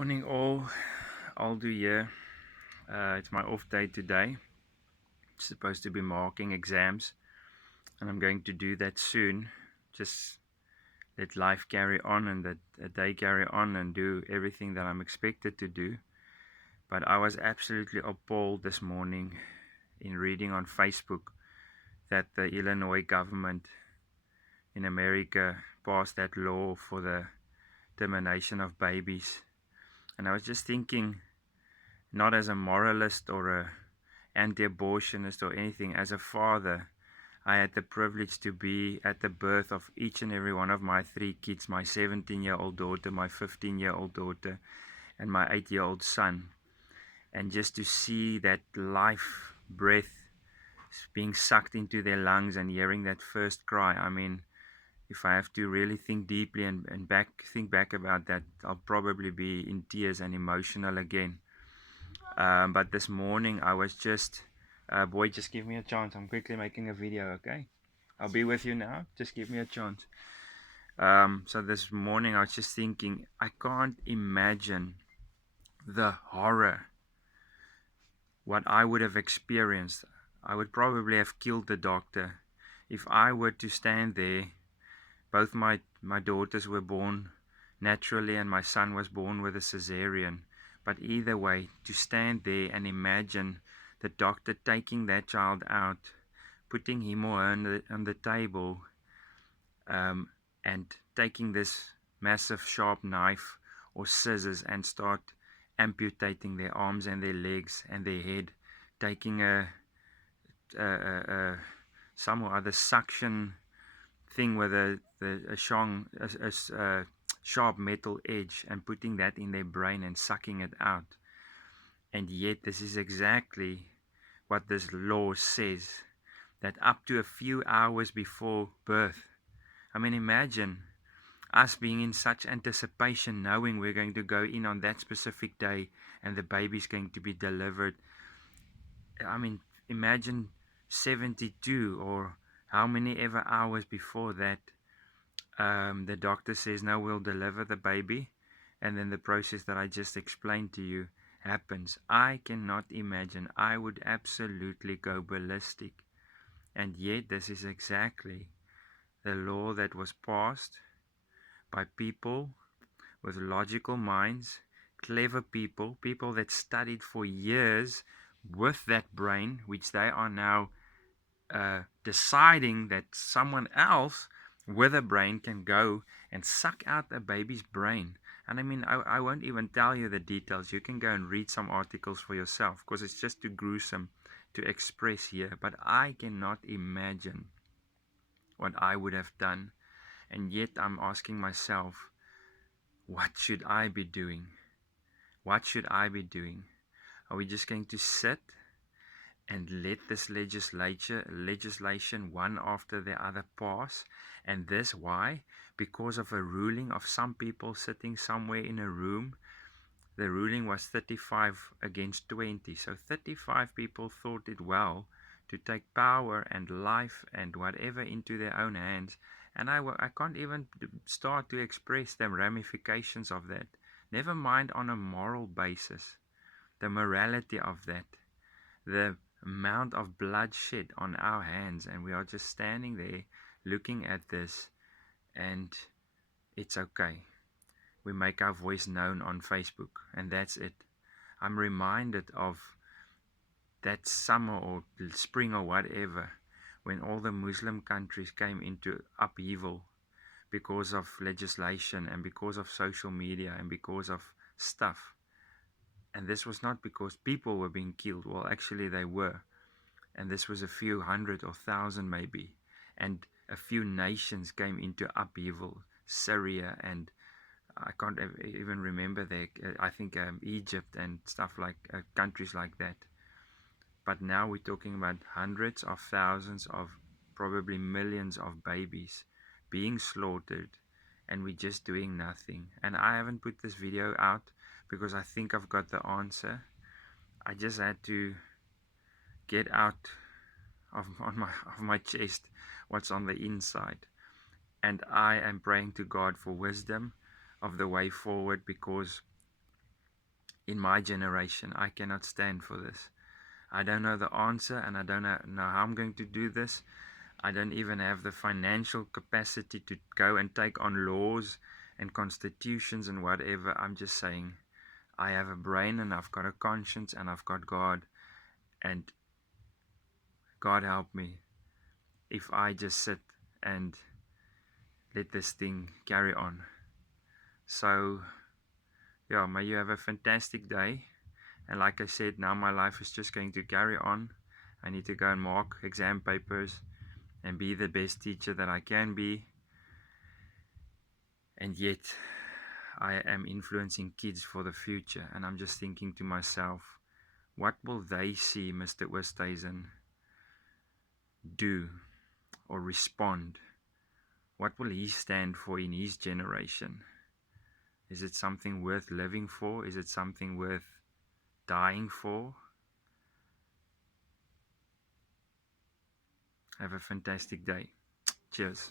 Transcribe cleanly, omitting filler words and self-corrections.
Morning all, I'll do here. It's my off day today. It's supposed to be marking exams, and I'm going to do that soon. Just let life carry on and that a day carry on and do everything that I'm expected to do. But I was absolutely appalled this morning in reading on Facebook that the Illinois government in America passed that law for the termination of babies. And I was just thinking, not as a moralist or a anti-abortionist or anything, as a father, I had the privilege to be at the birth of each and every one of my three kids, my 17-year-old daughter, my 15-year-old daughter, and my 8-year-old son. And just to see that life breath being sucked into their lungs and hearing that first cry, I mean, if I have to really think deeply and think back about that, I'll probably be in tears and emotional again. But this morning I was just, boy, just give me a chance. I'm quickly making a video, okay? I'll be with you now. Just give me a chance. So this morning I was just thinking, I can't imagine the horror, what I would have experienced. I would probably have killed the doctor if I were to stand there. Both my daughters were born naturally and my son was born with a cesarean. But either way, to stand there and imagine the doctor taking that child out, putting him or her on the table, and taking this massive sharp knife or scissors and start amputating their arms and their legs and their head, taking some or other suction thing with a sharp metal edge and putting that in their brain and sucking it out. And yet this is exactly what this law says, that up to a few hours before birth. I mean, imagine us being in such anticipation, knowing we're going to go in on that specific day and the baby's going to be delivered. I mean, imagine 72 or how many ever hours before that, the doctor says, no, we'll deliver the baby. And then the process that I just explained to you happens. I cannot imagine. I would absolutely go ballistic. And yet this is exactly the law that was passed by people with logical minds, clever people, people that studied for years with that brain, which they are now deciding that someone else with a brain can go and suck out a baby's brain. And I mean, I won't even tell you the details. You can go and read some articles for yourself because it's just too gruesome to express here. But I cannot imagine what I would have done. And yet I'm asking myself, what should I be doing? What should I be doing? Are we just going to sit and let this legislation one after the other pass? And this why? Because of a ruling of some people sitting somewhere in a room. The ruling was 35 against 20. So 35 people thought it well to take power and life and whatever into their own hands. And I can't even start to express the ramifications of that. Never mind on a moral basis, the morality of that, the amount of bloodshed on our hands, and we are just standing there looking at this, and it's okay. We make our voice known on Facebook, and that's it. I'm reminded of that summer or spring or whatever, when all the Muslim countries came into upheaval because of legislation and because of social media and because of stuff. And this was not because people were being killed. Well, actually they were. And this was a few hundred or thousand maybe. And a few nations came into upheaval. Syria and I can't even remember I think Egypt and stuff like countries like that. But now we're talking about hundreds of thousands of probably millions of babies being slaughtered, and we're just doing nothing. And I haven't put this video out because I think I've got the answer. I just had to get out of my chest what's on the inside. And I am praying to God for wisdom of the way forward, because in my generation. I cannot stand for this. I don't know the answer, and I don't know how I'm going to do this. I don't even have the financial capacity to go and take on laws and constitutions and whatever. I'm just saying, I have a brain and I've got a conscience and I've got God, and God help me if I just sit and let this thing carry on. So, yeah, may you have a fantastic day. And like I said, now my life is just going to carry on. I need to go and mark exam papers and be the best teacher that I can be. And yet, I am influencing kids for the future. And I'm just thinking to myself, what will they see Mr. Oosthuizen do or respond? What will he stand for in his generation? Is it something worth living for? Is it something worth dying for? Have a fantastic day. Cheers.